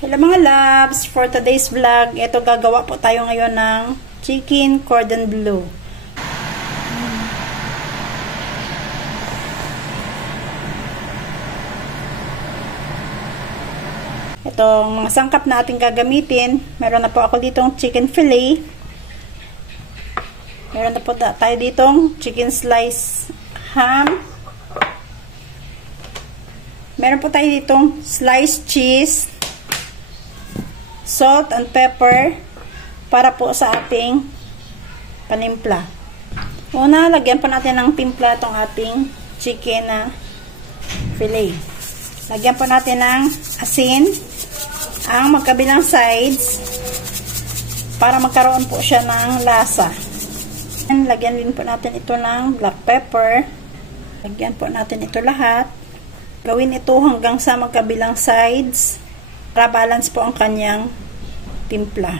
Hello mga loves! For today's vlog, ito gagawa po tayo ngayon ng chicken cordon bleu. Itong mga sangkap na ating gagamitin, meron na po ako ditong chicken fillet. Meron na po tayo ditong chicken slice ham. Meron po tayo ditong sliced cheese, salt and pepper para po sa ating panimpla. Una, lagyan po natin ng timpla itong ating chicken na fillet. Lagyan po natin ng asin ang magkabilang sides para magkaroon po siya ng lasa. Lagyan din po natin ito ng black pepper. Lagyan po natin ito lahat. Gawin ito hanggang sa magkabilang sides para balance po ang kanyang timpla.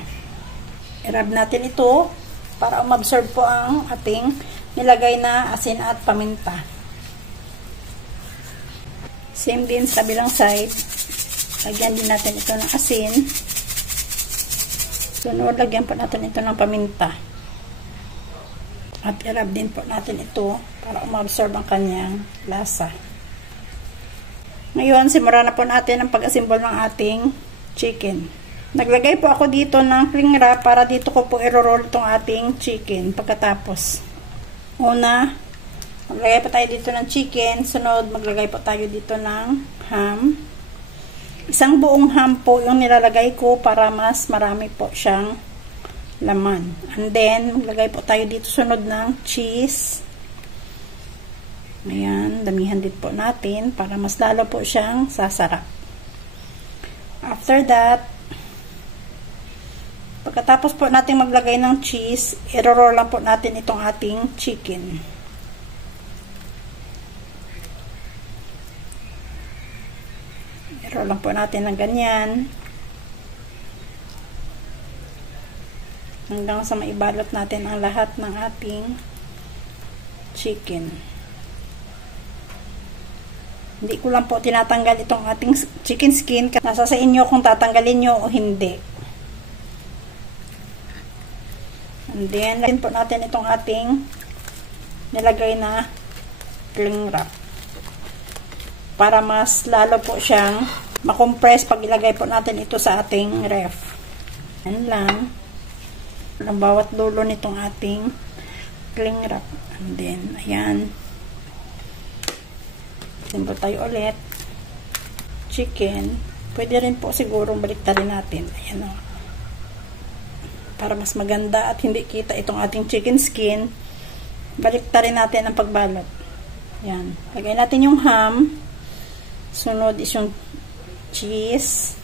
I-rub natin ito para umabsorb po ang ating nilagay na asin at paminta. Same din sa kabilang side. Lagyan din natin ito ng asin. Sunod, lagyan po natin ito ng paminta. At i-rub din po natin ito para umabsorb ang kanyang lasa. Ngayon, simula na po natin ang pag-assemble ng ating chicken. Naglagay po ako dito ng cling wrap para dito ko po i-roll itong ating chicken pagkatapos. Una, maglagay po tayo dito ng chicken. Sunod, maglagay po tayo dito ng ham. Isang buong ham po yung nilalagay ko para mas marami po siyang laman. And then, maglagay po tayo dito sunod ng cheese. Ayan, damihan din po natin para mas lalo po siyang sasarap. After that, pagkatapos po natin maglagay ng cheese, i-roll lang po natin itong ating chicken. I-roll lang po natin ng ganyan hanggang sa maibalot natin ang lahat ng ating chicken. Hindi ko lang po tinatanggal itong ating chicken skin. Nasa sa inyo kung tatanggalin nyo o hindi. And then, lagyan po natin itong ating nilagay na cling wrap. Para mas lalo po siyang makompress pag ilagay po natin ito sa ating ref. Yan lang. Ang bawat dulo nitong ating cling wrap. And then, ayan. Simple tayo ulit. Chicken. Pwede rin po siguro baliktarin natin. Ayan o. Para mas maganda at hindi kita itong ating chicken skin, baliktarin natin ang pagbalot. Ayan. Lagay natin yung ham. Sunod is yung cheese.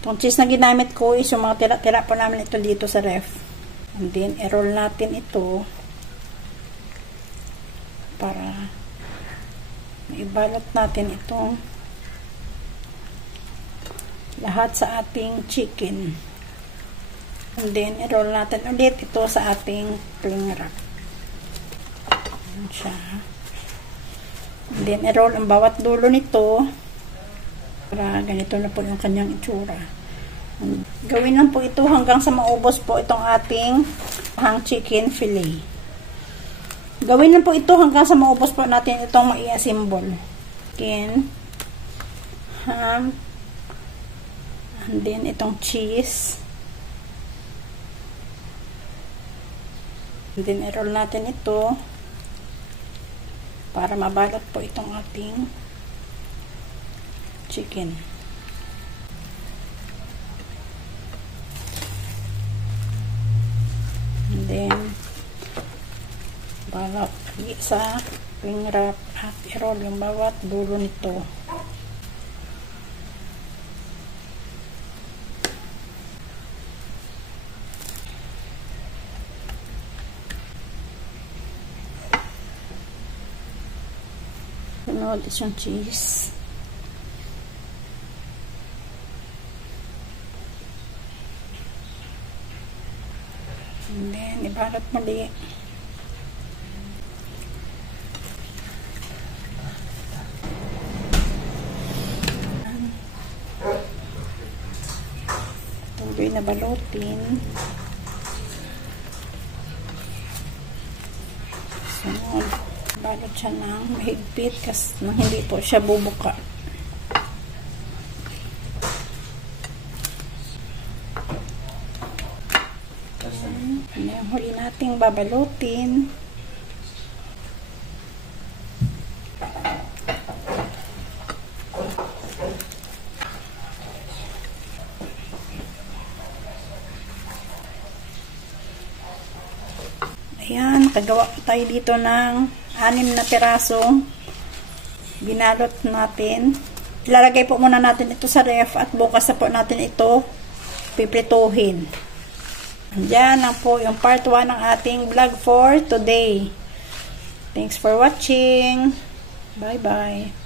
Itong cheese na ginamit ko is yung mga tira-tira po namin ito dito sa ref. And then, i-roll natin ito para maibalot natin itong lahat sa ating chicken. And then, i-roll natin ulit ito sa ating cling wrap. Ayan siya. And then, i-roll ang bawat dulo nito para ganito na po yung kanyang itsura. And gawin lang po ito hanggang sa maubos po itong ating hang chicken fillet. Gawin lang po ito hanggang sa maubos po natin itong mai-assemble. Chicken, ham, and then itong cheese. And then i-roll natin ito para mabalot po itong ating chicken. And then balot sa cling wrap at i-roll yung bawat dulo nito. Sunod is yung cheese. And then ibalot muli. Bago na balutin. Sunod, balot siya ng mahigpit kasi hindi po siya bubuka. Yung huli nating babalutin. Ayan, tagawa tayo dito ng 6 na pirasong binalot natin. Ilalagay po muna natin ito sa ref at bukas na po natin ito piprituhin. Diyan lang po yung part 1 ng ating vlog for today. Thanks for watching. Bye-bye.